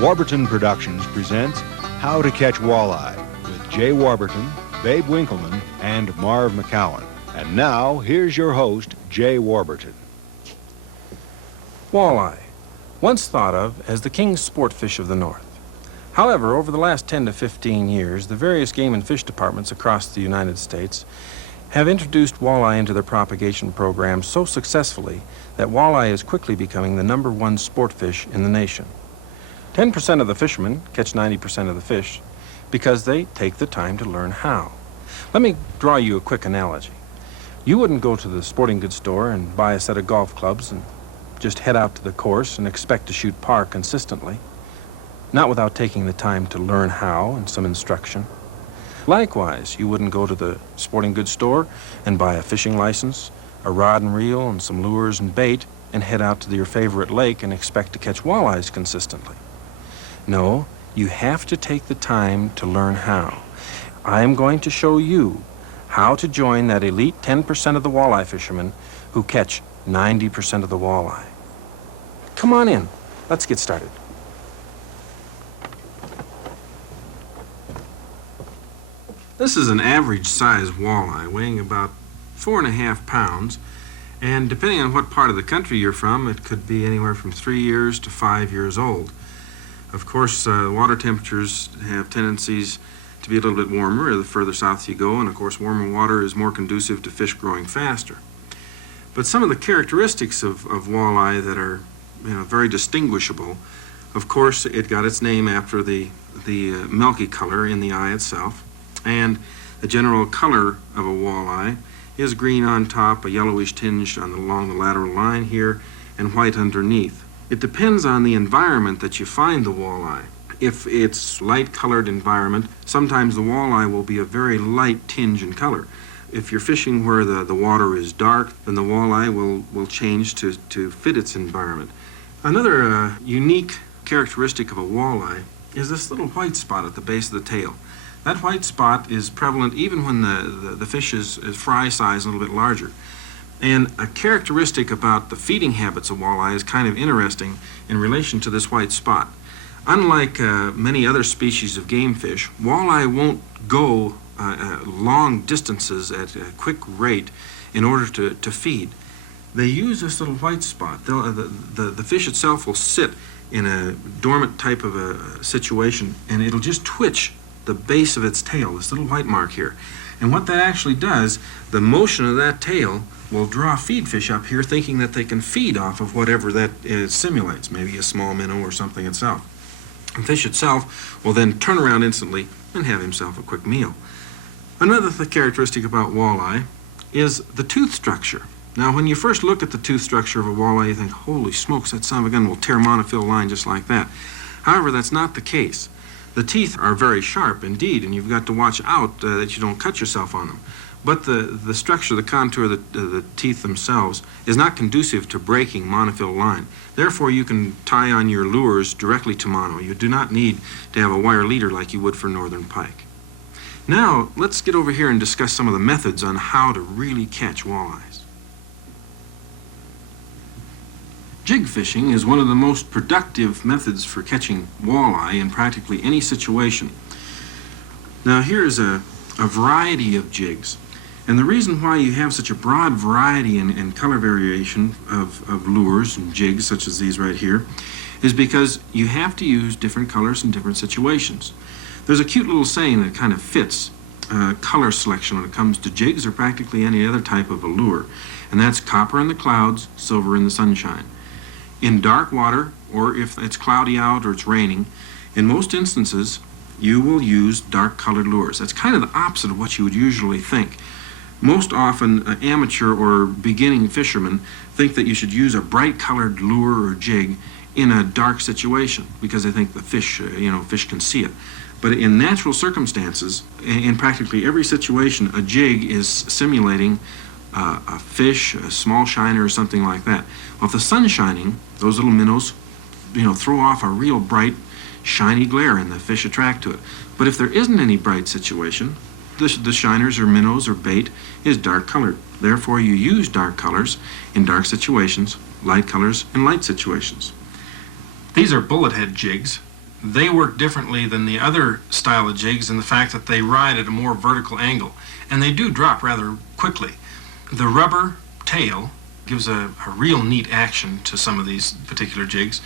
Warburton Productions presents How to Catch Walleye with Jay Warburton, Babe Winkleman, and Marv McCowan. And now, here's your host, Jay Warburton. Walleye, once thought of as the king sport fish of the North. However, over the last 10 to 15 years, the various game and fish departments across the United States have introduced walleye into their propagation programs so successfully that walleye is quickly becoming the #1 sport fish in the nation. 10% of the fishermen catch 90% of the fish because they take the time to learn how. Let me draw you a quick analogy. You wouldn't go to the sporting goods store and buy a set of golf clubs and just head out to the course and expect to shoot par consistently, not without taking the time to learn how and some instruction. Likewise, you wouldn't go to the sporting goods store and buy a fishing license, a rod and reel, and some lures and bait and head out to your favorite lake and expect to catch walleyes consistently. No, you have to take the time to learn how. I am going to show you how to join that elite 10% of the walleye fishermen who catch 90% of the walleye. Come on in. Let's get started. This is an average size walleye weighing about 4.5 pounds, and depending on what part of the country you're from, it could be anywhere from 3 years to 5 years old. Of course, water temperatures have tendencies to be a little bit warmer the further south you go, and of course warmer water is more conducive to fish growing faster. But some of the characteristics of walleye that are very distinguishable, of course it got its name after the milky color in the eye itself, and the general color of a walleye is green on top, a yellowish tinge along the lateral line here, and white underneath. It depends on the environment that you find the walleye. If it's light-colored environment, sometimes the walleye will be a very light tinge in color. If you're fishing where the water is dark, then the walleye will change to fit its environment. Another unique characteristic of a walleye is this little white spot at the base of the tail. That white spot is prevalent even when the fish is fry size and a little bit larger. And a characteristic about the feeding habits of walleye is kind of interesting in relation to this white spot. Unlike many other species of game fish, walleye won't go long distances at a quick rate in order to feed. They use this little white spot. The fish itself will sit in a dormant type of a situation, and it'll just twitch the base of its tail, this little white mark here. And what that actually does, the motion of that tail will draw feed fish up here thinking that they can feed off of whatever that simulates, maybe a small minnow or something itself. The fish itself will then turn around instantly and have himself a quick meal. Another characteristic about walleye is the tooth structure. Now, when you first look at the tooth structure of a walleye, you think, holy smokes, that son of a gun will tear monofil line just like that. However, that's not the case. The teeth are very sharp indeed, and you've got to watch out that you don't cut yourself on them. But the structure, the contour of the teeth themselves is not conducive to breaking monofil line. Therefore, you can tie on your lures directly to mono. You do not need to have a wire leader like you would for northern pike. Now, let's get over here and discuss some of the methods on how to really catch walleyes. Jig fishing is one of the most productive methods for catching walleye in practically any situation. Now, here's a variety of jigs. And the reason why you have such a broad variety and color variation of lures and jigs, such as these right here, is because you have to use different colors in different situations. There's a cute little saying that kind of fits color selection when it comes to jigs or practically any other type of a lure, and that's copper in the clouds, silver in the sunshine. In dark water, or if it's cloudy out or it's raining, in most instances, you will use dark-colored lures. That's kind of the opposite of what you would usually think. Most often, amateur or beginning fishermen think that you should use a bright-colored lure or jig in a dark situation because they think the fish, fish can see it. But in natural circumstances, in practically every situation, a jig is simulating a fish, a small shiner, or something like that. Well, if the sun's shining, those little minnows, throw off a real bright, shiny glare, and the fish attract to it. But if there isn't any bright situation, the shiners or minnows or bait is dark colored. Therefore, you use dark colors in dark situations, light colors in light situations. These are bullet head jigs. They work differently than the other style of jigs in the fact that they ride at a more vertical angle, and they do drop rather quickly. The rubber tail gives a real neat action to some of these particular jigs.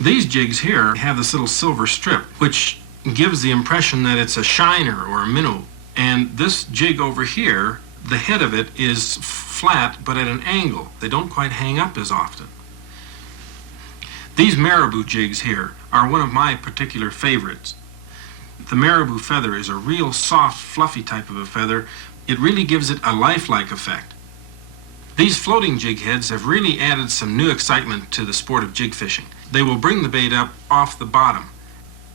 These jigs here have this little silver strip, which gives the impression that it's a shiner or a minnow. And this jig over here, the head of it is flat but at an angle. They don't quite hang up as often. These marabou jigs here are one of my particular favorites. The marabou feather is a real soft, fluffy type of a feather. It really gives it a lifelike effect. These floating jig heads have really added some new excitement to the sport of jig fishing. They will bring the bait up off the bottom.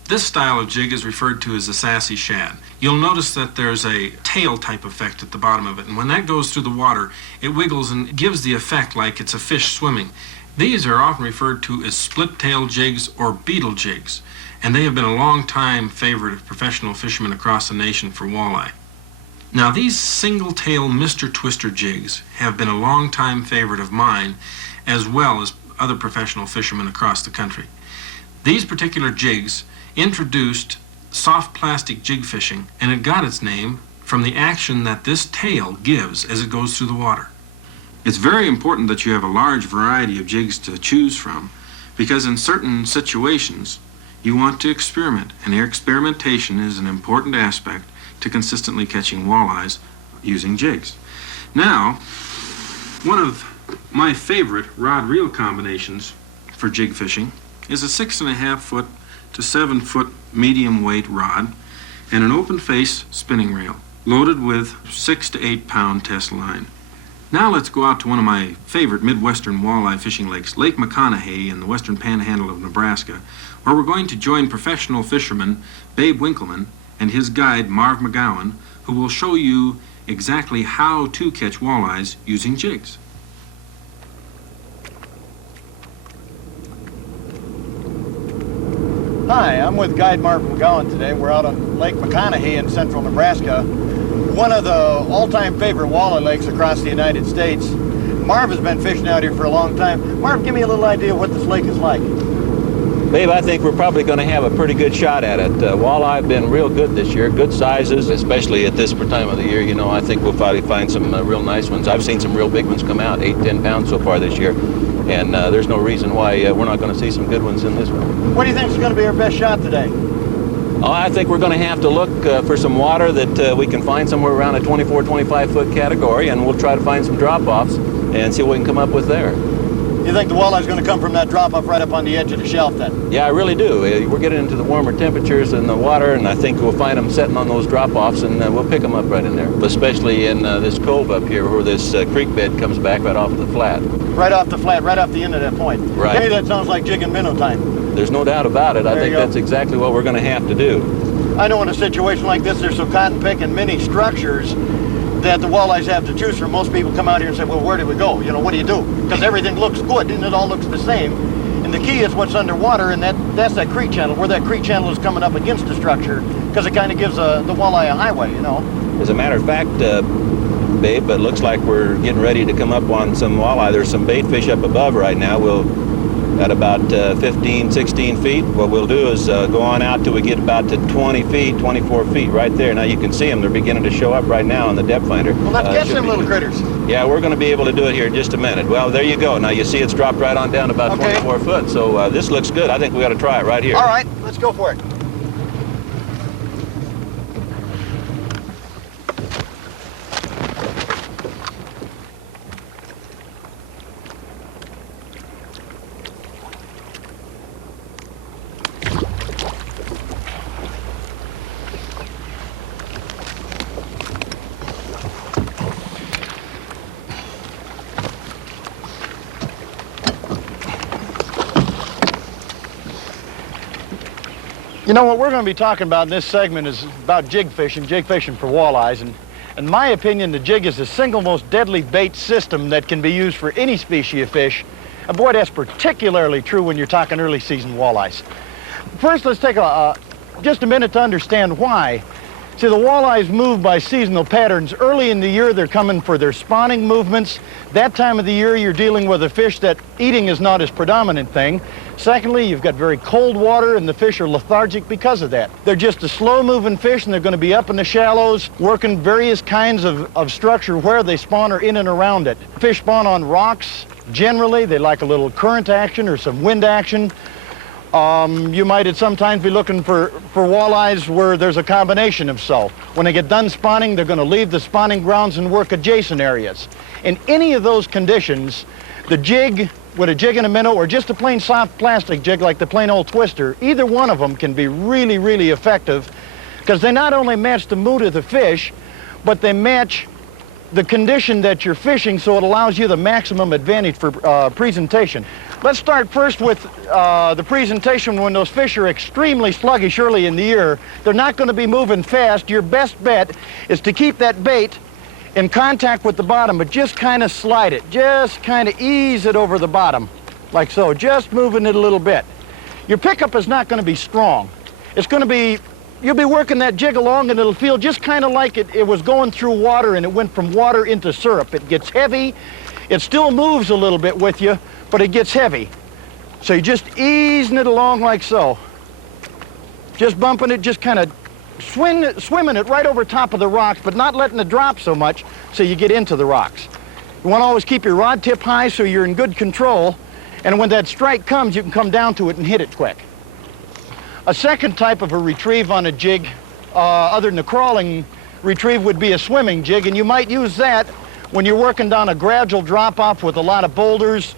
This style of jig is referred to as the sassy shad. You'll notice that there's a tail type effect at the bottom of it, and when that goes through the water, it wiggles and gives the effect like it's a fish swimming. These are often referred to as split-tail jigs or beetle jigs, and they have been a long-time favorite of professional fishermen across the nation for walleye. Now, these single-tail Mr. Twister jigs have been a long-time favorite of mine, as well as other professional fishermen across the country. These particular jigs introduced soft plastic jig fishing, and it got its name from the action that this tail gives as it goes through the water. It's very important that you have a large variety of jigs to choose from, because in certain situations you want to experiment, and your experimentation is an important aspect to consistently catching walleyes using jigs. Now, one of my favorite rod-reel combinations for jig fishing is a 6.5 foot to 7 foot medium weight rod and an open face spinning reel loaded with 6 to 8 pound test line. Now let's go out to one of my favorite Midwestern walleye fishing lakes, Lake McConaughey in the western panhandle of Nebraska, where we're going to join professional fisherman Babe Winkleman and his guide Marv McGowan, who will show you exactly how to catch walleyes using jigs. Hi, I'm with guide Marv McGowan today. We're out on Lake McConaughey in central Nebraska, one of the all-time favorite walleye lakes across the United States. Marv has been fishing out here for a long time. Marv, give me a little idea of what this lake is like. Babe, I think we're probably going to have a pretty good shot at it. Walleye have been real good this year, good sizes, especially at this time of the year. I think we'll probably find some real nice ones. I've seen some real big ones come out, 8-10 pounds so far this year. And there's no reason why we're not going to see some good ones in this one. What do you think is going to be our best shot today? Oh, I think we're going to have to look for some water that we can find somewhere around a 24-25 foot category, and we'll try to find some drop-offs and see what we can come up with there. You think the walleye's going to come from that drop-off right up on the edge of the shelf then? Yeah, I really do. We're getting into the warmer temperatures in the water, and I think we'll find them setting on those drop-offs, and we'll pick them up right in there, especially in this cove up here where this creek bed comes back right off the flat. Right off the flat, right off the end of that point. Right. Hey, that sounds like jig and minnow time. There's no doubt about it. I think that's exactly what we're going to have to do. I know in a situation like this, there's some cotton pick and mini structures that the walleyes have to choose from. Most people come out here and say, well, where do we go? What do you do? Because everything looks good and it all looks the same. And the key is what's underwater, and that's that creek channel, where that creek channel is coming up against the structure, because it kind of gives the walleye a highway, As a matter of fact, Babe, it looks like we're getting ready to come up on some walleye. There's some bait fish up above right now. At about 15, 16 feet. What we'll do is go on out till we get about to 20 feet, 24 feet right there. Now you can see them. They're beginning to show up right now on the depth finder. Well, let's catch them little critters. Yeah, we're going to be able to do it here in just a minute. Well, there you go. Now you see it's dropped right on down to about 24 foot. So this looks good. I think we ought to try it right here. All right, let's go for it. You know, what we're going to be talking about in this segment is about jig fishing for walleyes. And in my opinion, the jig is the single most deadly bait system that can be used for any species of fish. And boy, that's particularly true when you're talking early season walleyes. First, let's take just a minute to understand why. See, the walleyes move by seasonal patterns. Early in the year, they're coming for their spawning movements. That time of the year, you're dealing with a fish that eating is not his predominant thing. Secondly, you've got very cold water, and the fish are lethargic because of that. They're just a slow-moving fish, and they're going to be up in the shallows, working various kinds of structure where they spawn or in and around it. Fish spawn on rocks. Generally, they like a little current action or some wind action. You might at sometimes be looking for walleyes where there's a combination of so. When they get done spawning, they're going to leave the spawning grounds and work adjacent areas. In any of those conditions, the jig, with a jig and a minnow, or just a plain soft plastic jig like the plain old twister, either one of them can be really, really effective because they not only match the mood of the fish, but they match the condition that you're fishing, so it allows you the maximum advantage for presentation. Let's start first with the presentation. When those fish are extremely sluggish early in the year, they're not going to be moving fast. Your best bet is to keep that bait in contact with the bottom, but just kind of slide it. Just kind of ease it over the bottom, like so, just moving it a little bit. Your pickup is not going to be strong. It's going to be, you'll be working that jig along, and it'll feel just kind of like it was going through water, and it went from water into syrup. It gets heavy. It still moves a little bit with you, but it gets heavy. So you're just easing it along like so. Just bumping it, just kind of swimming it right over top of the rocks, but not letting it drop so much so you get into the rocks. You want to always keep your rod tip high so you're in good control, and when that strike comes, you can come down to it and hit it quick. A second type of a retrieve on a jig, other than the crawling retrieve, would be a swimming jig, and you might use that when you're working down a gradual drop-off with a lot of boulders,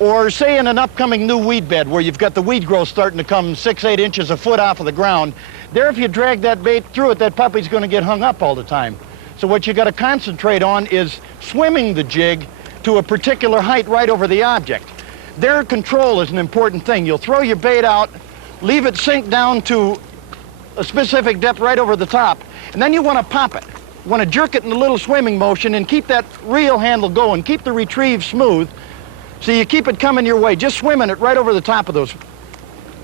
or say in an upcoming new weed bed where you've got the weed growth starting to come 6-8 inches a foot off of the ground. There, if you drag that bait through it, that puppy's going to get hung up all the time. So what you got to concentrate on is swimming the jig to a particular height right over the object. Their control is an important thing. You'll throw your bait out, leave it sink down to a specific depth right over the top, and then you want to pop it. You want to jerk it in a little swimming motion and keep that reel handle going, keep the retrieve smooth, so you keep it coming your way, just swimming it right over the top of those,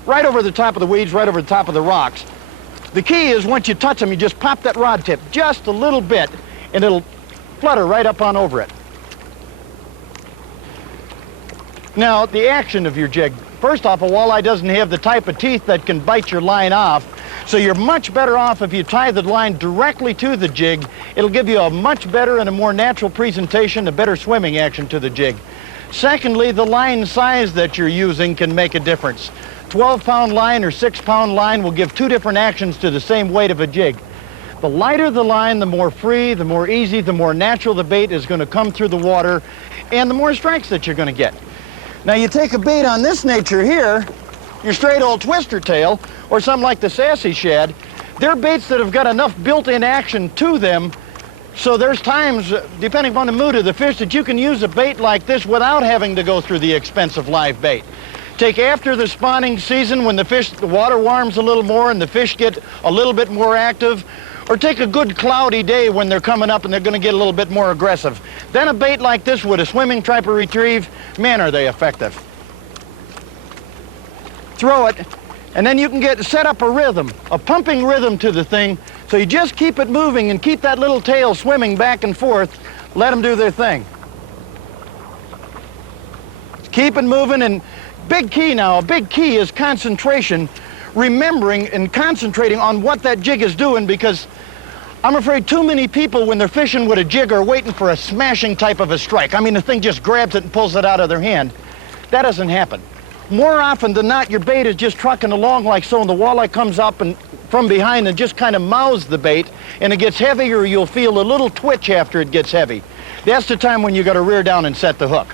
right over the top of the weeds, right over the top of the rocks. The key is once you touch them, you just pop that rod tip just a little bit, and it'll flutter right up on over it. Now, the action of your jig. First off, a walleye doesn't have the type of teeth that can bite your line off, so you're much better off if you tie the line directly to the jig. It'll give you a much better and a more natural presentation, a better swimming action to the jig. Secondly, the line size that you're using can make a difference. 12-pound line or 6-pound line will give two different actions to the same weight of a jig. The lighter the line, the more free, the more easy, the more natural the bait is going to come through the water, and the more strikes that you're going to get. Now, you take a bait on this nature here, your straight old twister tail, or something like the sassy shad, they're baits that have got enough built-in action to them, so there's times, depending upon the mood of the fish, that you can use a bait like this without having to go through the expensive live bait. Take after the spawning season when the water warms a little more and the fish get a little bit more active, or take a good cloudy day when they're coming up and they're going to get a little bit more aggressive. Then a bait like this with a swimming type of retrieve, man, are they effective. Throw it, and then you can set up a rhythm, a pumping rhythm to the thing, so you just keep it moving and keep that little tail swimming back and forth. Let them do their thing. Keep it moving, and a big key is concentration, remembering and concentrating on what that jig is doing, because I'm afraid too many people, when they're fishing with a jig, are waiting for a smashing type of a strike. I mean, the thing just grabs it and pulls it out of their hand. That doesn't happen. More often than not, your bait is just trucking along like so, and the walleye comes up and from behind and just kind of mouths the bait, and it gets heavier. You'll feel a little twitch after it gets heavy. That's the time when you got to rear down and set the hook.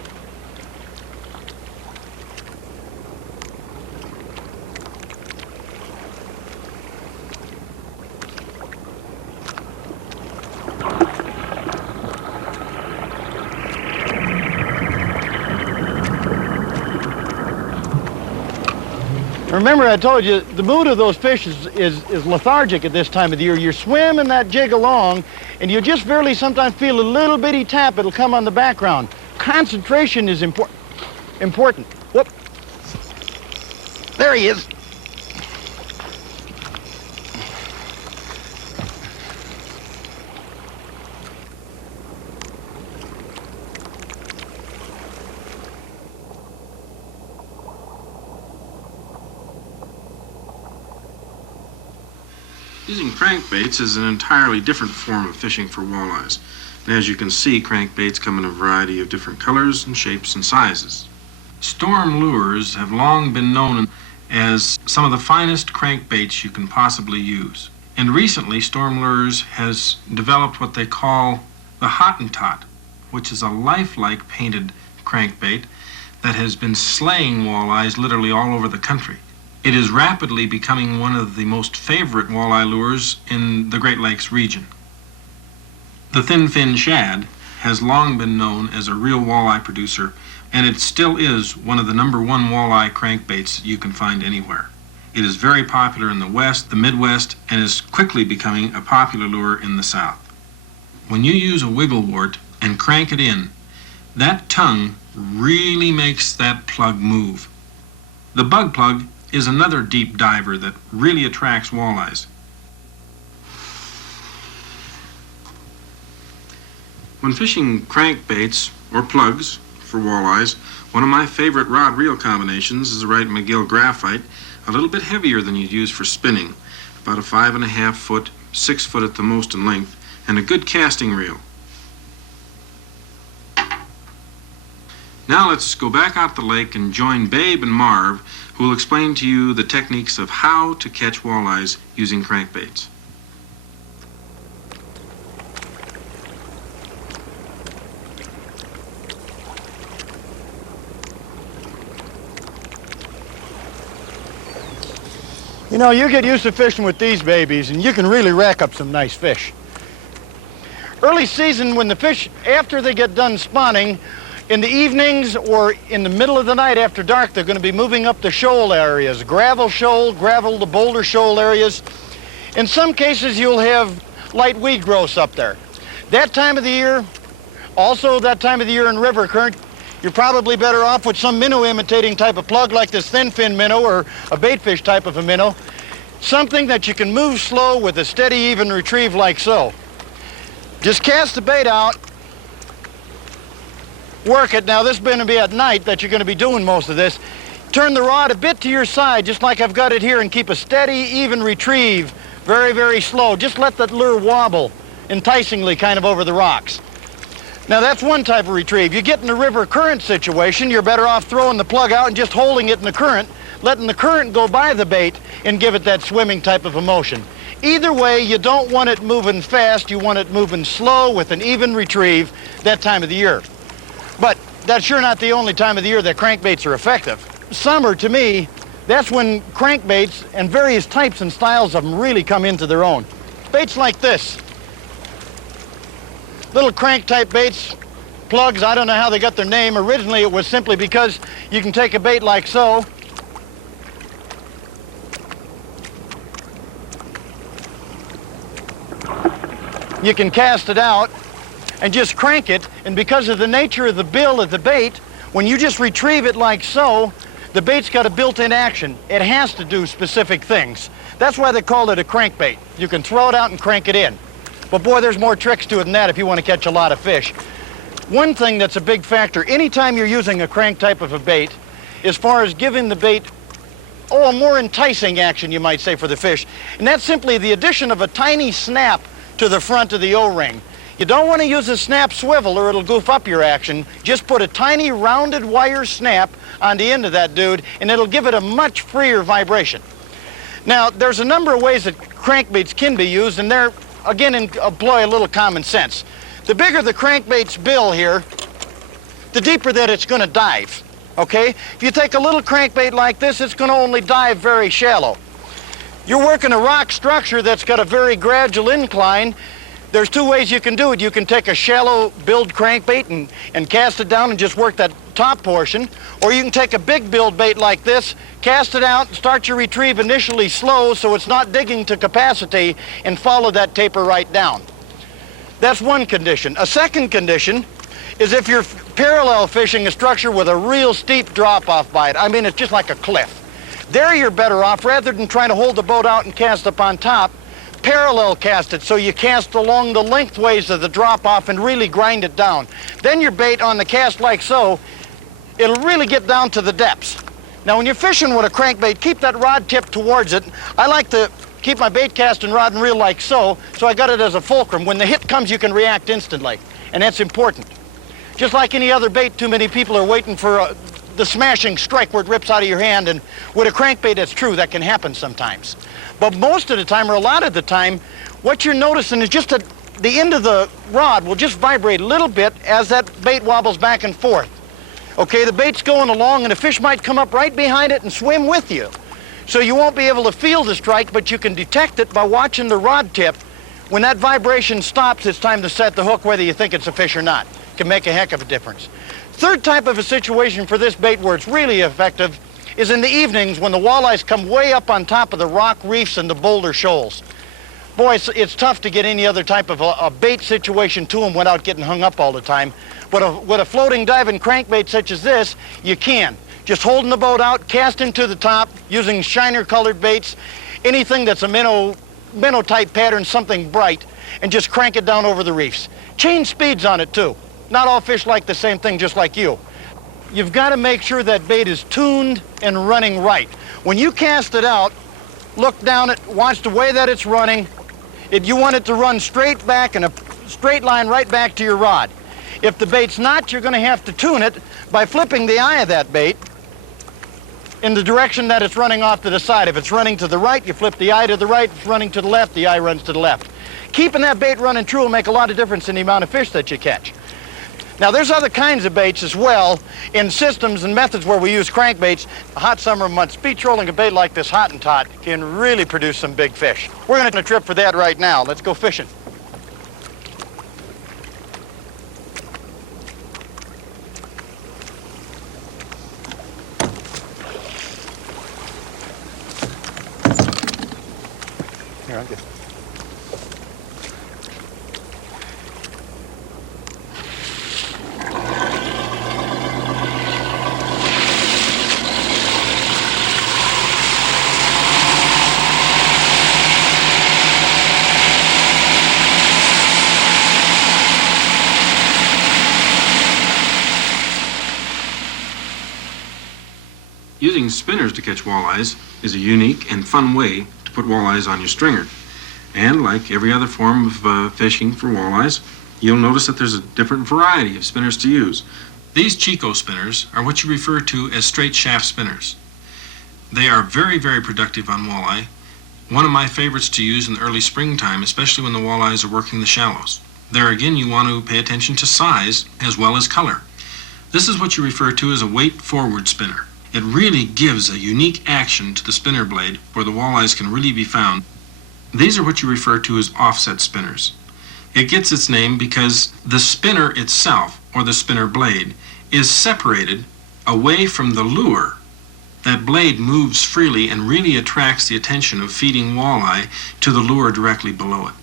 Remember, I told you, the mood of those fish is lethargic at this time of the year. You're swimming that jig along, and you just barely sometimes feel a little bitty tap. It'll come on the background. Concentration is important. Whoop. There he is. Using crankbaits is an entirely different form of fishing for walleyes. And as you can see, crankbaits come in a variety of different colors and shapes and sizes. Storm lures have long been known as some of the finest crankbaits you can possibly use. And recently, Storm Lures has developed what they call the Hottentot, which is a lifelike painted crankbait that has been slaying walleyes literally all over the country. It is rapidly becoming one of the most favorite walleye lures in the Great Lakes region. The thin fin shad has long been known as a real walleye producer, and it still is one of the #1 walleye crankbaits you can find anywhere. It is very popular in the West, the Midwest, and is quickly becoming a popular lure in the South. When you use a wiggle wart and crank it in, that tongue really makes that plug move. The bug plug is another deep diver that really attracts walleyes. When fishing crankbaits or plugs for walleyes, one of my favorite rod-reel combinations is the Wright McGill graphite, a little bit heavier than you'd use for spinning, about a 5.5 foot, 6 foot at the most in length, and a good casting reel. Now let's go back out the lake and join Babe and Marv, who will explain to you the techniques of how to catch walleyes using crankbaits. You know, you get used to fishing with these babies, and you can really rack up some nice fish. Early season, when the fish, after they get done spawning, in the evenings or in the middle of the night after dark, they're going to be moving up the shoal areas, gravel, the boulder shoal areas. In some cases, you'll have light weed growths up there. That time of the year, also that time of the year in river current, you're probably better off with some minnow imitating type of plug like this thin fin minnow or a baitfish type of a minnow. Something that you can move slow with a steady, even retrieve like so. Just cast the bait out, work it. Now this is going to be at night that you're going to be doing most of this. Turn the rod a bit to your side, just like I've got it here, and keep a steady, even retrieve, very, very slow. Just let that lure wobble enticingly kind of over the rocks. Now that's one type of retrieve. You get in a river current situation, you're better off throwing the plug out and just holding it in the current, letting the current go by the bait and give it that swimming type of a motion. Either way, you don't want it moving fast, you want it moving slow with an even retrieve that time of the year. But that's sure not the only time of the year that crankbaits are effective. Summer, to me, that's when crankbaits and various types and styles of them really come into their own. Baits like this. Little crank type baits, plugs, I don't know how they got their name. Originally it was simply because you can take a bait like so, you can cast it out and just crank it, and because of the nature of the bill of the bait, when you just retrieve it like so, the bait's got a built-in action. It has to do specific things. That's why they call it a crankbait. You can throw it out and crank it in. But boy, there's more tricks to it than that if you want to catch a lot of fish. One thing that's a big factor, anytime you're using a crank type of a bait, as far as giving the bait, a more enticing action, you might say, for the fish, and that's simply the addition of a tiny snap to the front of the O-ring. You don't want to use a snap swivel or it'll goof up your action. Just put a tiny rounded wire snap on the end of that dude and it'll give it a much freer vibration. Now, there's a number of ways that crankbaits can be used, and they're, again, employ a little common sense. The bigger the crankbait's bill here, the deeper that it's going to dive, okay? If you take a little crankbait like this, it's going to only dive very shallow. You're working a rock structure that's got a very gradual incline. There's two ways you can do it. You can take a shallow build crankbait and cast it down and just work that top portion, or you can take a big build bait like this, cast it out, start your retrieve initially slow so it's not digging to capacity, and follow that taper right down. That's one condition. A second condition is if you're parallel fishing a structure with a real steep drop-off bite. I mean, it's just like a cliff. There you're better off, rather than trying to hold the boat out and cast up on top, parallel cast it, so you cast along the lengthways of the drop-off and really grind it down. Then your bait on the cast like so, it'll really get down to the depths. Now when you're fishing with a crankbait, keep that rod tip towards it. I like to keep my bait casting rod and reel like so I got it as a fulcrum. When the hit comes, you can react instantly, and that's important. Just like any other bait, too many people are waiting for the smashing strike where it rips out of your hand, and with a crankbait, that's true, that can happen sometimes. But most of the time, or a lot of the time, what you're noticing is just that the end of the rod will just vibrate a little bit as that bait wobbles back and forth. Okay, the bait's going along, and a fish might come up right behind it and swim with you. So you won't be able to feel the strike, but you can detect it by watching the rod tip. When that vibration stops, it's time to set the hook, whether you think it's a fish or not. It can make a heck of a difference. Third type of a situation for this bait where it's really effective is in the evenings when the walleyes come way up on top of the rock reefs and the boulder shoals. Boy, it's tough to get any other type of a bait situation to them without getting hung up all the time. But with a floating diving crankbait such as this, you can. Just holding the boat out, casting to the top, using shiner colored baits, anything that's a minnow type pattern, something bright, and just crank it down over the reefs. Change speeds on it too. Not all fish like the same thing, just like you. You've got to make sure that bait is tuned and running right. When you cast it out, look down at, watch the way that it's running. You want it to run straight back in a straight line right back to your rod. If the bait's not, you're going to have to tune it by flipping the eye of that bait in the direction that it's running off to the side. If it's running to the right, you flip the eye to the right. If it's running to the left, the eye runs to the left. Keeping that bait running true will make a lot of difference in the amount of fish that you catch. Now, there's other kinds of baits as well in systems and methods where we use crankbaits. Hot summer months, speed trolling a bait like this Hottentot can really produce some big fish. We're going to take a trip for that right now. Let's go fishing. Here, I'll get. Using spinners to catch walleyes is a unique and fun way to put walleyes on your stringer. And like every other form of fishing for walleyes, you'll notice that there's a different variety of spinners to use. These Chico spinners are what you refer to as straight shaft spinners. They are very, very productive on walleye. One of my favorites to use in the early springtime, especially when the walleyes are working the shallows. There again, you want to pay attention to size as well as color. This is what you refer to as a weight forward spinner. It really gives a unique action to the spinner blade where the walleyes can really be found. These are what you refer to as offset spinners. It gets its name because the spinner itself, or the spinner blade, is separated away from the lure. That blade moves freely and really attracts the attention of feeding walleye to the lure directly below it.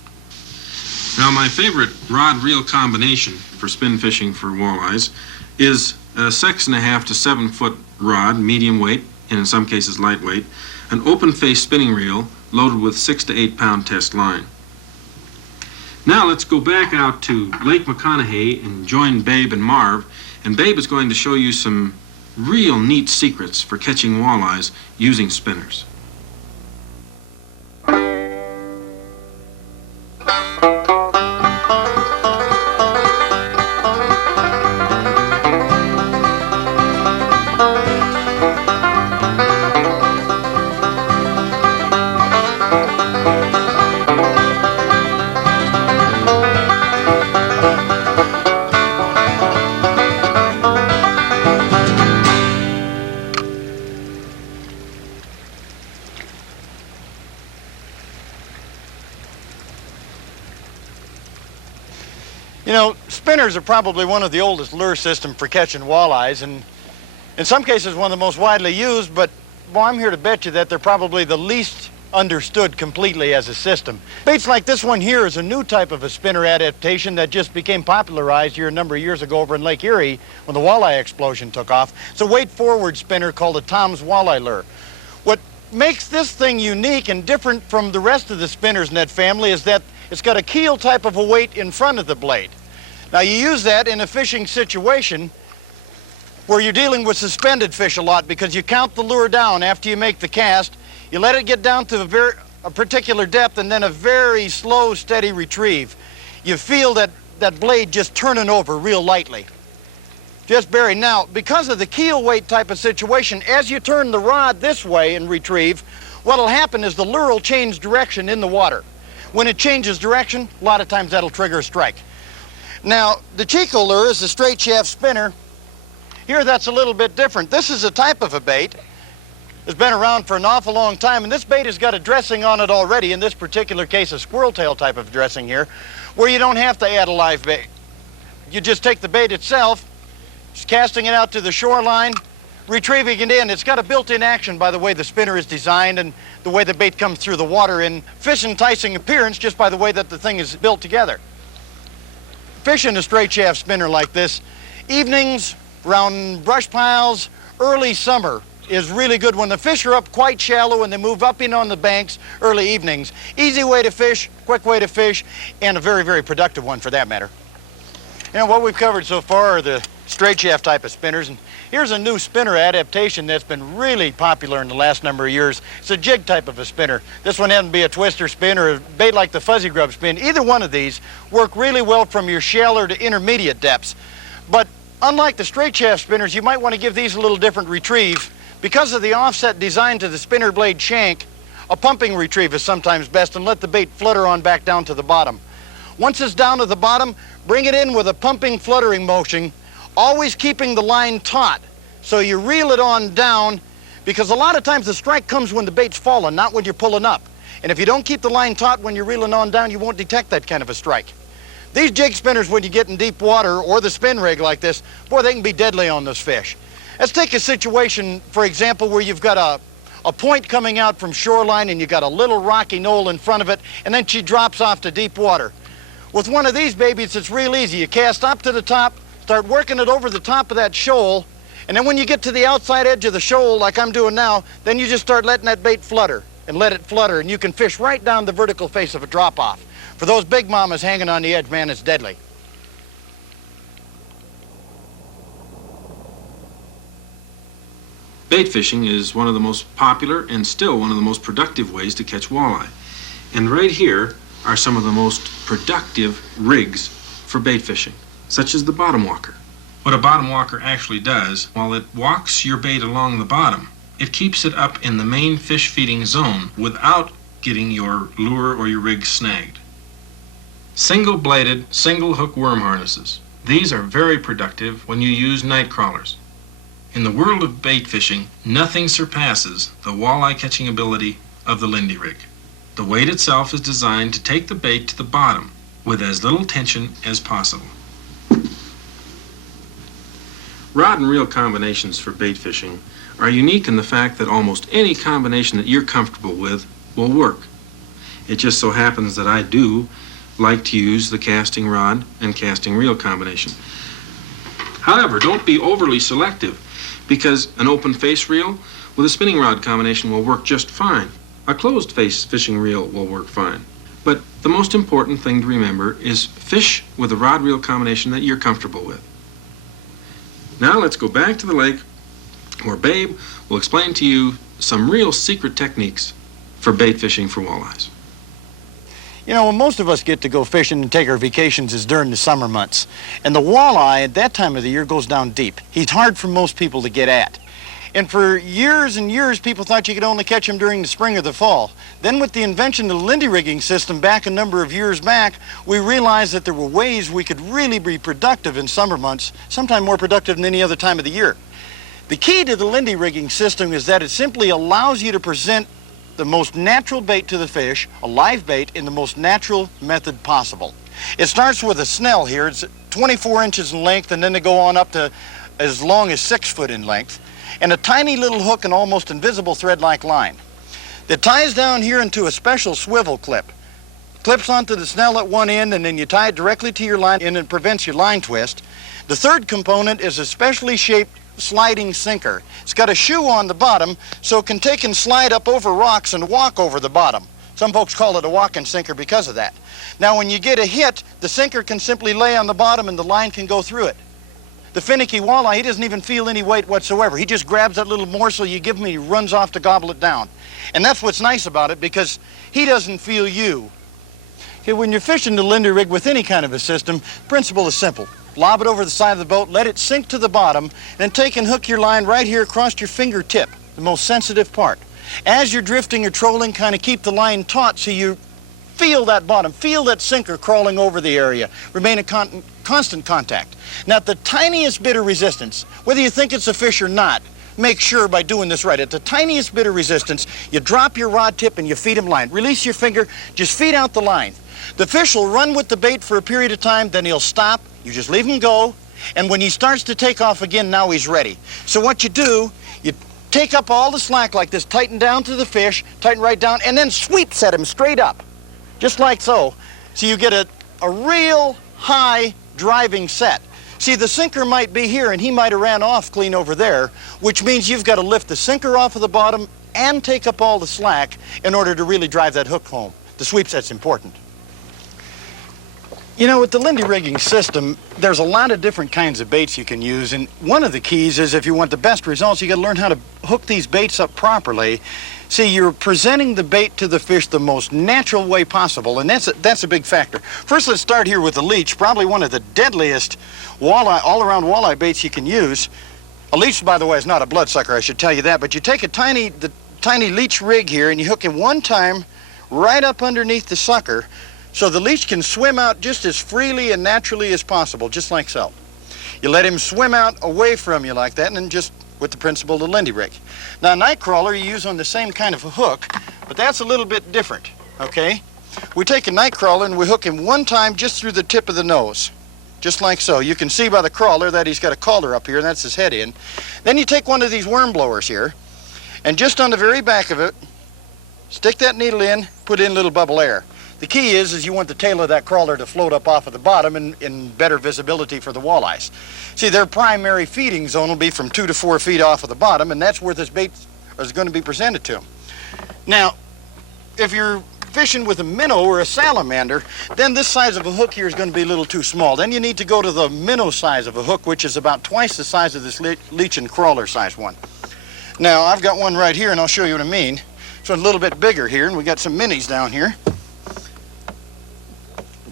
Now, my favorite rod-reel combination for spin fishing for walleyes is a 6.5 to 7 foot rod, medium weight, and in some cases lightweight, an open-face spinning reel loaded with 6 to 8 pound test line. Now let's go back out to Lake McConaughey and join Babe and Marv, and Babe is going to show you some real neat secrets for catching walleyes using spinners. You know, spinners are probably one of the oldest lure systems for catching walleyes, and in some cases one of the most widely used, but well, I'm here to bet you that they're probably the least understood completely as a system. Baits like this one here is a new type of a spinner adaptation that just became popularized here a number of years ago over in Lake Erie when the walleye explosion took off. It's a weight-forward spinner called a Tom's walleye lure. What makes this thing unique and different from the rest of the spinners in that family is that it's got a keel type of a weight in front of the blade. Now you use that in a fishing situation where you're dealing with suspended fish a lot because you count the lure down after you make the cast, you let it get down to a particular depth and then a very slow, steady retrieve. You feel that blade just turning over real lightly. Just barely. Now, because of the keel weight type of situation, as you turn the rod this way and retrieve, what'll happen is the lure will change direction in the water. When it changes direction, a lot of times that'll trigger a strike. Now, the Chico lure is a straight shaft spinner. Here, that's a little bit different. This is a type of a bait that's been around for an awful long time, and this bait has got a dressing on it already, in this particular case, a squirrel tail type of dressing here, where you don't have to add a live bait. You just take the bait itself, just casting it out to the shoreline, retrieving it in. It's got a built-in action by the way the spinner is designed and the way the bait comes through the water in fish enticing appearance just by the way that the thing is built together. Fishing a straight shaft spinner like this, evenings, around brush piles, early summer is really good when the fish are up quite shallow and they move up in on the banks early evenings. Easy way to fish, quick way to fish, and a very, very productive one for that matter. You know, what we've covered so far are the straight shaft type of spinners, and here's a new spinner adaptation that's been really popular in the last number of years. It's a jig type of a spinner. This one happens to be a twister spin or a bait like the fuzzy grub spin. Either one of these work really well from your shallower to intermediate depths. But unlike the straight shaft spinners, you might want to give these a little different retrieve. Because of the offset design to the spinner blade shank, a pumping retrieve is sometimes best and let the bait flutter on back down to the bottom. Once it's down to the bottom, bring it in with a pumping fluttering motion, always keeping the line taut. So you reel it on down, because a lot of times the strike comes when the bait's falling, not when you're pulling up. And if you don't keep the line taut when you're reeling on down, you won't detect that kind of a strike. These jig spinners, when you get in deep water or the spin rig like this, boy, they can be deadly on those fish. Let's take a situation, for example, where you've got a point coming out from shoreline and you've got a little rocky knoll in front of it, and then she drops off to deep water. With one of these babies, it's real easy. You cast up to the top, start working it over the top of that shoal, and then when you get to the outside edge of the shoal, like I'm doing now, then you just start letting that bait flutter and let it flutter, and you can fish right down the vertical face of a drop-off. For those big mamas hanging on the edge, man, it's deadly. Bait fishing is one of the most popular and still one of the most productive ways to catch walleye. And right here are some of the most productive rigs for bait fishing, such as the bottom walker. What a bottom walker actually does, while it walks your bait along the bottom, it keeps it up in the main fish feeding zone without getting your lure or your rig snagged. Single-bladed, single-hook worm harnesses. These are very productive when you use night crawlers. In the world of bait fishing, nothing surpasses the walleye catching ability of the Lindy rig. The weight itself is designed to take the bait to the bottom with as little tension as possible. Rod and reel combinations for bait fishing are unique in the fact that almost any combination that you're comfortable with will work. It just so happens that I do like to use the casting rod and casting reel combination. However, don't be overly selective, because an open face reel with a spinning rod combination will work just fine. A closed face fishing reel will work fine. But the most important thing to remember is fish with a rod reel combination that you're comfortable with. Now let's go back to the lake where Babe will explain to you some real secret techniques for bait fishing for walleyes. You know, when most of us get to go fishing and take our vacations is during the summer months. And the walleye at that time of the year goes down deep. He's hard for most people to get at. And for years and years, people thought you could only catch him during the spring or the fall. Then with the invention of the Lindy rigging system back a number of years back, we realized that there were ways we could really be productive in summer months, sometimes more productive than any other time of the year. The key to the Lindy rigging system is that it simply allows you to present the most natural bait to the fish, a live bait, in the most natural method possible. It starts with a snell here. It's 24 inches in length, and then they go on up to as long as 6 foot in length, and a tiny little hook and almost invisible thread-like line that ties down here into a special swivel clip. Clips onto the snell at one end, and then you tie it directly to your line, and it prevents your line twist. The third component is a specially shaped sliding sinker. It's got a shoe on the bottom, so it can take and slide up over rocks and walk over the bottom. Some folks call it a walking sinker because of that. Now, when you get a hit, the sinker can simply lay on the bottom and the line can go through it. The finicky walleye, he doesn't even feel any weight whatsoever. He just grabs that little morsel you give him and he runs off to gobble it down. And that's what's nice about it, because he doesn't feel you. Okay, when you're fishing the Lindy rig with any kind of a system, the principle is simple. Lob it over the side of the boat, let it sink to the bottom, and take and hook your line right here across your fingertip, the most sensitive part. As you're drifting or trolling, kind of keep the line taut so you feel that bottom, feel that sinker crawling over the area. Remain in constant contact. Now, at the tiniest bit of resistance, whether you think it's a fish or not, make sure by doing this right. At the tiniest bit of resistance, you drop your rod tip and you feed him line. Release your finger, just feed out the line. The fish will run with the bait for a period of time, then he'll stop. You just leave him go, and when he starts to take off again, now he's ready. So what you do, you take up all the slack like this, tighten down to the fish, tighten right down, and then sweep set him straight up, just like so. So you get a real high driving set. See, the sinker might be here, and he might have ran off clean over there, which means you've got to lift the sinker off of the bottom and take up all the slack in order to really drive that hook home. The sweep set's important. You know, with the Lindy rigging system, there's a lot of different kinds of baits you can use, and one of the keys is if you want the best results, you got to learn how to hook these baits up properly. See, you're presenting the bait to the fish the most natural way possible, and that's a big factor. First, let's start here with the leech, probably one of the deadliest walleye, all-around walleye baits you can use. A leech, by the way, is not a bloodsucker, I should tell you that, but you take the tiny leech rig here, and you hook him one time right up underneath the sucker, so the leech can swim out just as freely and naturally as possible, just like so. You let him swim out away from you like that, and then just with the principle of the Lindy rig. Now, a night crawler you use on the same kind of a hook, but that's a little bit different, okay? We take a night crawler and we hook him one time just through the tip of the nose, just like so. You can see by the crawler that he's got a collar up here, and that's his head in. Then you take one of these worm blowers here, and just on the very back of it, stick that needle in, put in a little bubble air. The key is you want the tail of that crawler to float up off of the bottom in better visibility for the walleyes. See, their primary feeding zone will be from 2 to 4 feet off of the bottom, and that's where this bait is going to be presented to them. Now, if you're fishing with a minnow or a salamander, then this size of a hook here is going to be a little too small. Then you need to go to the minnow size of a hook, which is about twice the size of this leech and crawler size one. Now, I've got one right here, and I'll show you what I mean. So a little bit bigger here, and we got some minis down here.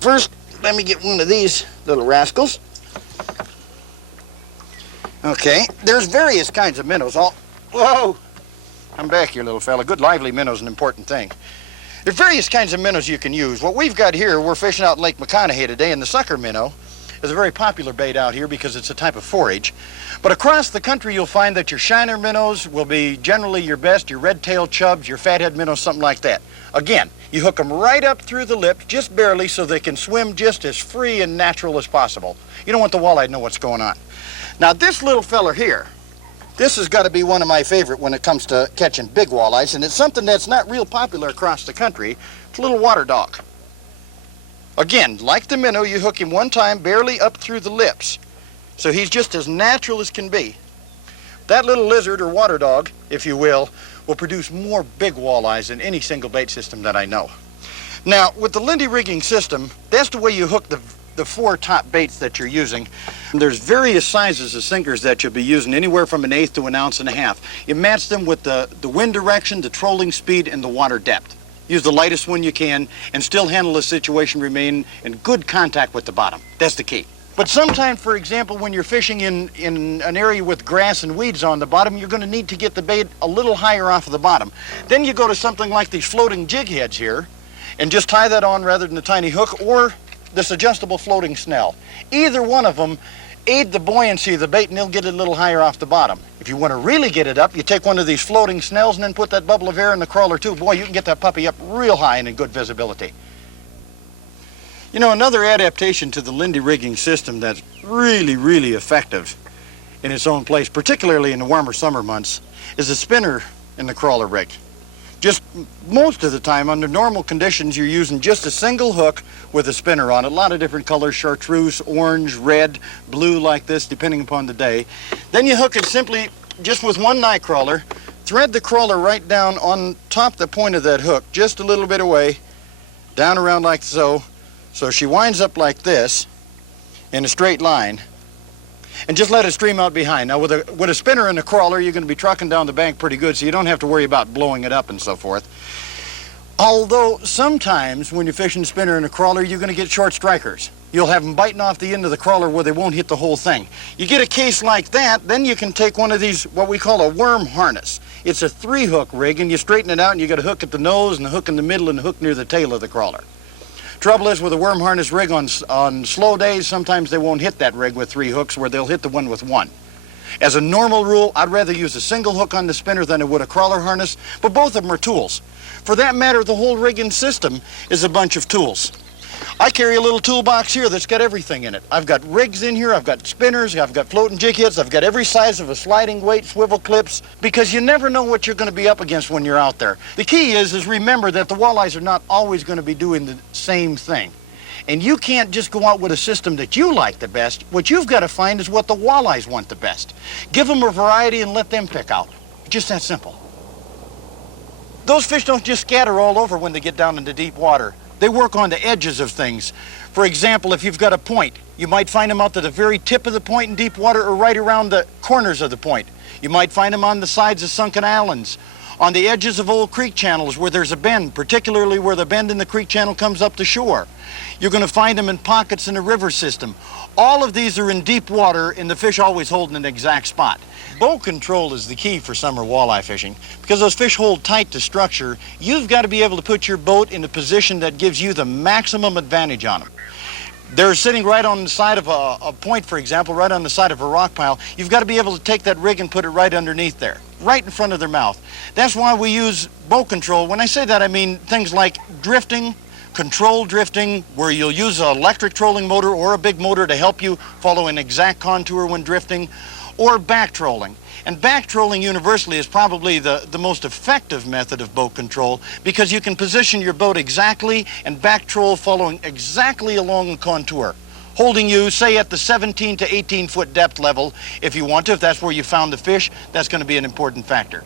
First, let me get one of these little rascals. Okay, there's various kinds of minnows. Whoa! I'm back here, little fella. Good lively minnow's an important thing. There's various kinds of minnows you can use. What we've got here, we're fishing out in Lake McConaughey today, and the sucker minnow is a very popular bait out here because it's a type of forage. But across the country, you'll find that your shiner minnows will be generally your best, your red-tailed chubs, your fathead minnows, something like that. Again, you hook them right up through the lip, just barely, so they can swim just as free and natural as possible. You don't want the walleye to know what's going on. Now, this little fella here, this has got to be one of my favorite when it comes to catching big walleyes, and it's something that's not real popular across the country. It's a little water dog. Again, like the minnow, you hook him one time, barely up through the lips. So he's just as natural as can be. That little lizard, or water dog, if you will produce more big walleyes than any single bait system that I know. Now, with the Lindy rigging system, that's the way you hook the 4 top baits that you're using. There's various sizes of sinkers that you'll be using, anywhere from 1/8 to 1.5 ounces. You match them with the wind direction, the trolling speed, and the water depth. Use the lightest one you can and still handle the situation, remain in good contact with the bottom. That's the key. But sometimes, for example, when you're fishing in an area with grass and weeds on the bottom, you're going to need to get the bait a little higher off of the bottom. Then you go to something like these floating jig heads here and just tie that on rather than the tiny hook, or this adjustable floating snell. Either one of them aid the buoyancy of the bait, and they'll get it a little higher off the bottom. If you want to really get it up, you take one of these floating snells and then put that bubble of air in the crawler too. Boy, you can get that puppy up real high and in good visibility. You know, another adaptation to the Lindy rigging system that's really, really effective in its own place, particularly in the warmer summer months, is a spinner in the crawler rig. Just most of the time, under normal conditions, you're using just a single hook with a spinner on it. A lot of different colors, chartreuse, orange, red, blue like this, depending upon the day. Then you hook it simply just with one night crawler, thread the crawler right down on top the point of that hook, just a little bit away, down around like so. So she winds up like this in a straight line, and just let it stream out behind. Now, with a spinner and a crawler, you're going to be trucking down the bank pretty good, so you don't have to worry about blowing it up and so forth. Although sometimes when you're fishing a spinner and a crawler, you're going to get short strikers. You'll have them biting off the end of the crawler where they won't hit the whole thing. You get a case like that, then you can take one of these, what we call a worm harness. It's a 3-hook rig, and you straighten it out, and you got a hook at the nose and a hook in the middle and a hook near the tail of the crawler. Trouble is, with a worm harness rig on slow days, sometimes they won't hit that rig with 3 hooks, where they'll hit the one with 1. As a normal rule, I'd rather use a single hook on the spinner than I would a crawler harness, but both of them are tools. For that matter, the whole rigging system is a bunch of tools. I carry a little toolbox here that's got everything in it. I've got rigs in here, I've got spinners, I've got floating jig hits, I've got every size of a sliding weight, swivel clips, because you never know what you're going to be up against when you're out there. The key is remember that the walleyes are not always going to be doing the same thing. And you can't just go out with a system that you like the best. What you've got to find is what the walleyes want the best. Give them a variety and let them pick out. Just that simple. Those fish don't just scatter all over when they get down into deep water. They work on the edges of things. For example, if you've got a point, you might find them out to the very tip of the point in deep water or right around the corners of the point. You might find them on the sides of sunken islands, on the edges of old creek channels where there's a bend, particularly where the bend in the creek channel comes up to shore. You're going to find them in pockets in the river system. All of these are in deep water, and the fish always hold in an exact spot. Bow control is the key for summer walleye fishing. Because those fish hold tight to structure, you've got to be able to put your boat in a position that gives you the maximum advantage on them. They're sitting right on the side of a point, for example, right on the side of a rock pile. You've got to be able to take that rig and put it right underneath there, right in front of their mouth. That's why we use bow control. When I say that, I mean things like drifting, controlled drifting, where you'll use an electric trolling motor or a big motor to help you follow an exact contour when drifting, or back trolling. And back trolling universally is probably the most effective method of boat control, because you can position your boat exactly and back troll following exactly along the contour, holding you, say, at the 17 to 18 foot depth level if you want to. If that's where you found the fish, that's going to be an important factor.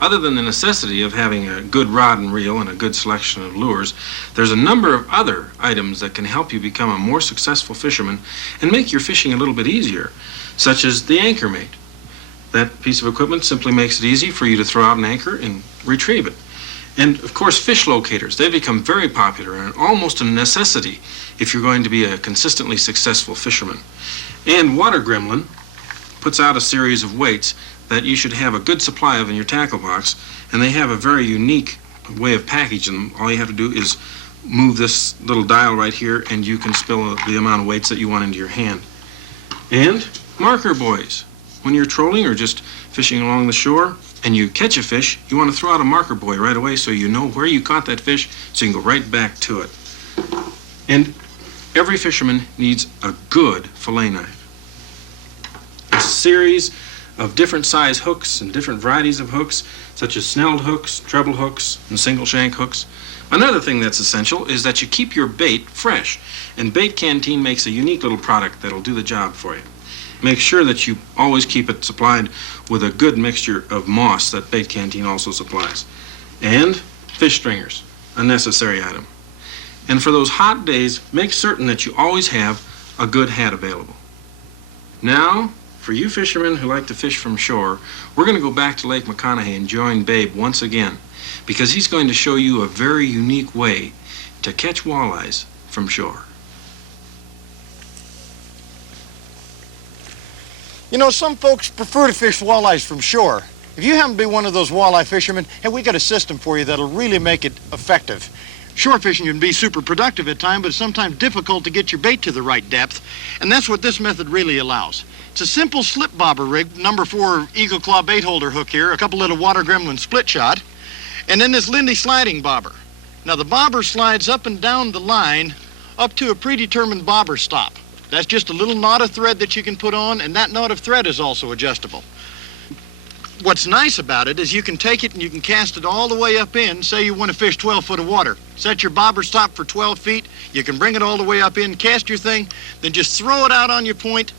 Other than the necessity of having a good rod and reel and a good selection of lures, there's a number of other items that can help you become a more successful fisherman and make your fishing a little bit easier, such as the anchor mate. That piece of equipment simply makes it easy for you to throw out an anchor and retrieve it. And, of course, fish locators. They've become very popular and almost a necessity if you're going to be a consistently successful fisherman. And Water Gremlin puts out a series of weights that you should have a good supply of in your tackle box, and they have a very unique way of packaging them. All you have to do is move this little dial right here, and you can spill the amount of weights that you want into your hand. And marker buoys. When you're trolling or just fishing along the shore and you catch a fish, you want to throw out a marker buoy right away so you know where you caught that fish, so you can go right back to it. And every fisherman needs a good fillet knife. A series of different size hooks and different varieties of hooks, such as snelled hooks, treble hooks, and single shank hooks. Another thing that's essential is that you keep your bait fresh, and Bait Canteen makes a unique little product that'll do the job for you. Make sure that you always keep it supplied with a good mixture of moss that Bait Canteen also supplies. And fish stringers, a necessary item. And for those hot days, make certain that you always have a good hat available. Now, for you fishermen who like to fish from shore, we're going to go back to Lake McConaughey and join Babe once again, because he's going to show you a very unique way to catch walleyes from shore. You know, some folks prefer to fish walleyes from shore. If you happen to be one of those walleye fishermen, hey, we got a system for you that'll really make it effective. Shore fishing can be super productive at times, but it's sometimes difficult to get your bait to the right depth, and that's what this method really allows. It's a simple slip bobber rig, number 4 Eagle Claw bait holder hook here, a couple little Water Gremlin split shot, And then this Lindy sliding bobber. Now the bobber slides up and down the line up to a predetermined bobber stop. That's just a little knot of thread that you can put on, and that knot of thread is also adjustable. What's nice about it is you can take it and you can cast it all the way up in. Say you want to fish 12 foot of water. Set your bobber stop for 12 feet. You can bring it all the way up in, cast your thing, then just throw it out on your point.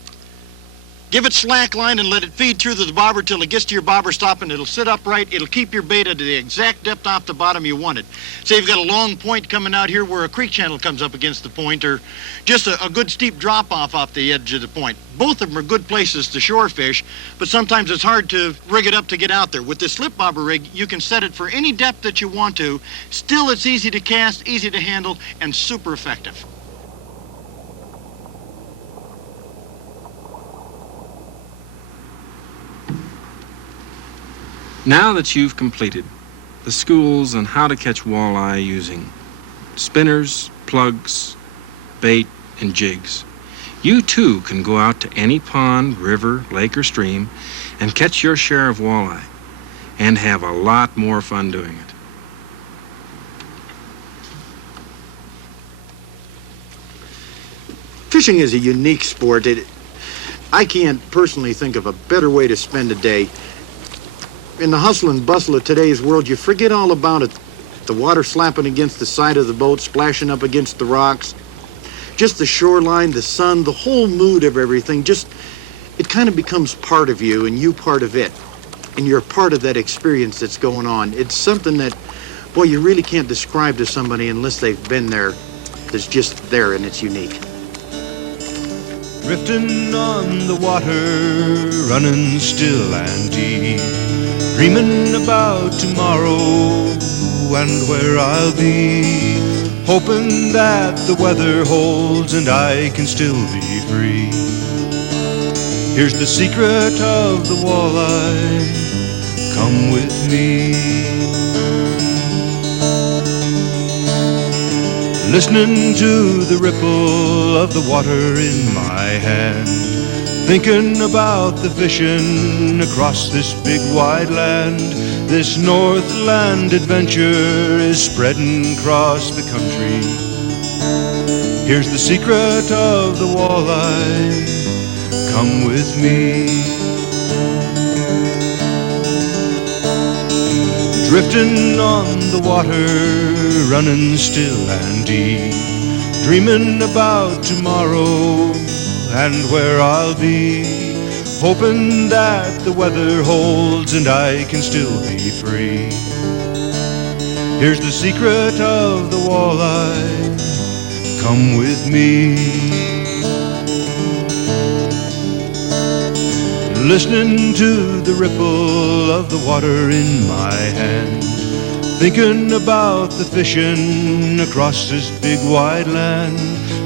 Give it slack line and let it feed through the bobber till it gets to your bobber stop, and it'll sit upright. It'll keep your bait at the exact depth off the bottom you wanted. Say you've got a long point coming out here where a creek channel comes up against the point, or just a good steep drop off the edge of the point. Both of them are good places to shore fish, but sometimes it's hard to rig it up to get out there. With this slip bobber rig, you can set it for any depth that you want to. Still, it's easy to cast, easy to handle, and super effective. Now that you've completed the schools on how to catch walleye using spinners, plugs, bait, and jigs, you too can go out to any pond, river, lake, or stream and catch your share of walleye and have a lot more fun doing it. Fishing is a unique sport. I can't personally think of a better way to spend a day. In the hustle and bustle of today's world, you forget all about it. The water slapping against the side of the boat, splashing up against the rocks. Just the shoreline, the sun, the whole mood of everything. It kind of becomes part of you and you part of it. And you're part of that experience that's going on. It's something that, boy, you really can't describe to somebody unless they've been there. That's just there and it's unique. Drifting on the water, running still and deep, dreaming about tomorrow and where I'll be, hoping that the weather holds and I can still be free. Here's the secret of the walleye, come with me. Listening to the ripple of the water in my hand, thinking about the fishing across this big wide land. This Northland adventure is spreading across the country. Here's the secret of the walleye, come with me. Drifting on the water, running still and deep, dreaming about tomorrow and where I'll be, hoping that the weather holds and I can still be free. Here's the secret of the walleye, come with me. Listening to the ripple of the water in my hand, thinking about the fishing across this big wide land.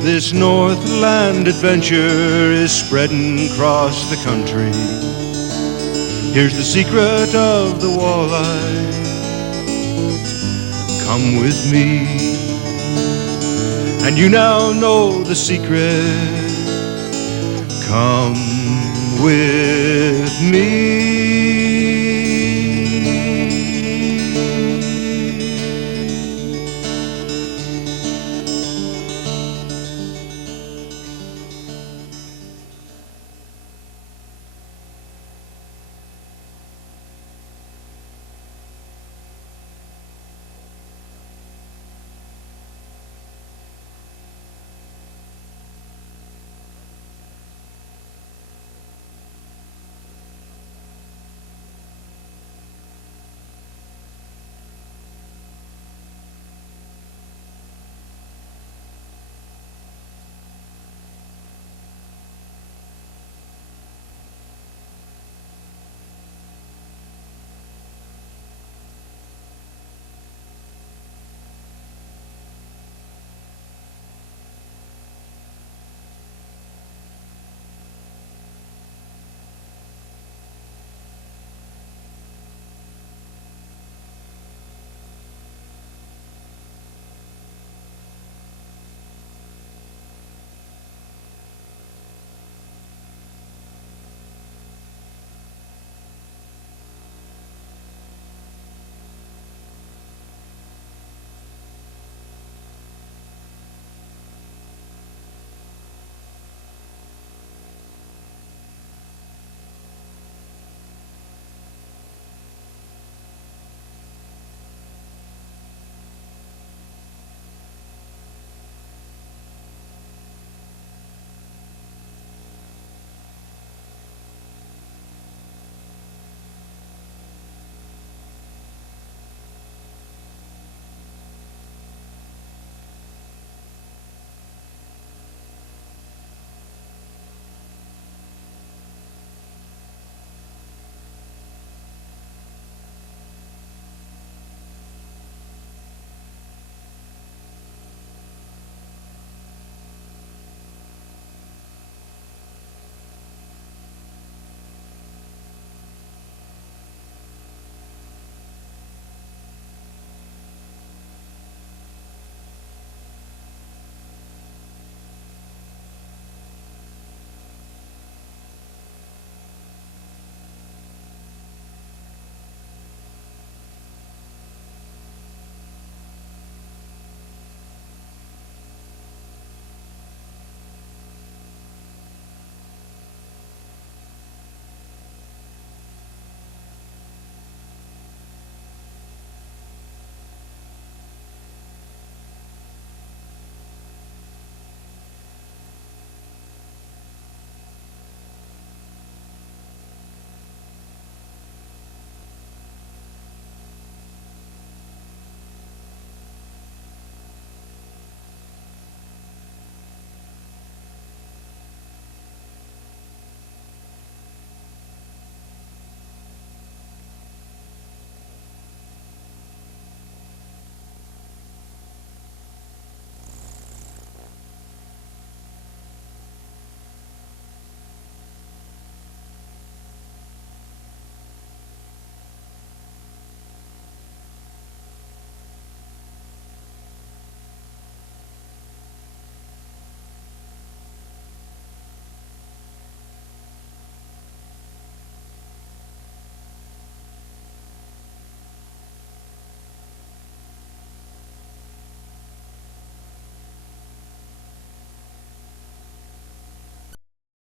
This Northland adventure is spreading across the country. Here's the secret of the walleye, come with me. And you now know the secret, come with me.